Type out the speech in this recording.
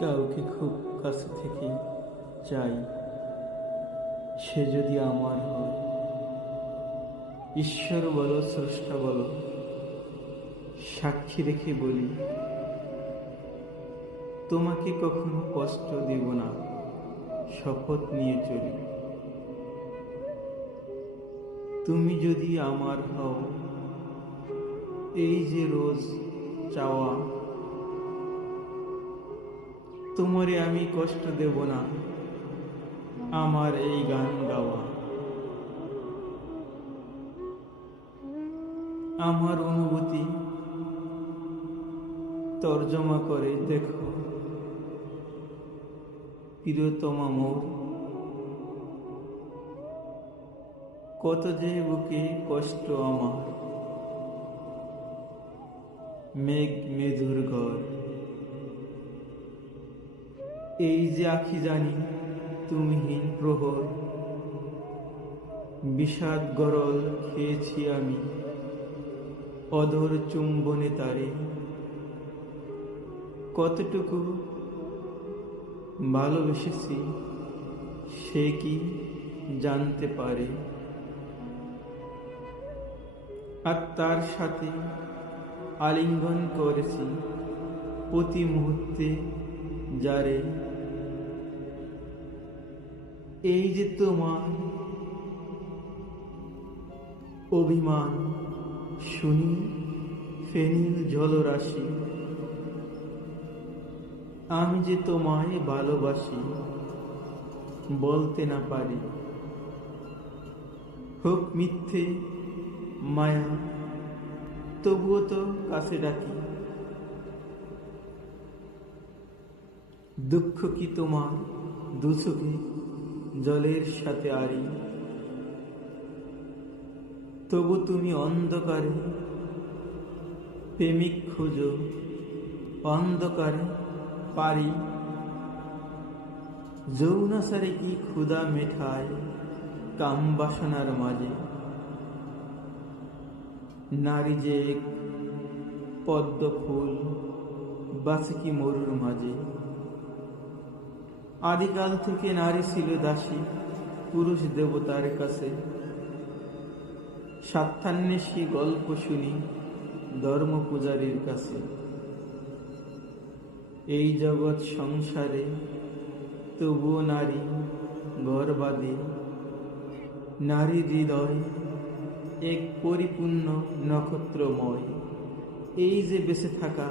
কাউকে খুব কাছে থেকে চাই, সে যদি আমার হয়। ঈশ্বর বলো, স্রষ্টা বলো, সাক্ষী রেখে বলি, তোমাকে কখনো কষ্ট দেব না, শপথ নিয়ে চলি। তুমি যদি আমার হও, এই যে রোজ চাওয়া, তোমারে আমি কষ্ট দেব না, আমার এই গান গাওয়া। আমার অনুভূতি তর্জমা করে দেখো, প্রিয়তমা মোর, কত যে বুকে কষ্ট আমার। মেঘ মেধুর ঘর, এই যে আখি জানি তুমিহীন প্রহর, বিষাদ গরল খেয়েছি আমি অধর চুম্বনে তারে। কতটুকু ভালোবেসেছি সে কি জানতে পারে, আর তার সাথে আলিঙ্গন করেছি প্রতি মুহূর্তে যারে। এই যে তোমার অভিমান শুনি ফেনিল জলরাশি, আমি যে তোমায় ভালোবাসি বলতে না পারি। হোক মিথ্যে মায়া, তবুও তো কাছে ডাকি। দুঃখ কি তোমার দুচোখে জলের সাথে আরি, তবু তুমি অন্ধকারে প্রেমিক খুঁজো, অন্ধকারে পারি। যৌনাচারে কি ক্ষুধা মেঠায় কাম বাসনার মাঝে, নারী যে এক পদ্ম ফুল বাঁচে কি মরুর মাঝে। আদিকাল থেকে নারী ছিল দাসী পুরুষ দেবতার কাছে, সাত্তান্বেষী গল্প শুনি ধর্ম পূজারীর কাছে। এই জগৎ সংসারে তবুও নারী ঘর বাঁধে, নারীর হৃদয় এক পরিপূর্ণ নক্ষত্রময়। এই যে বেঁচে থাকা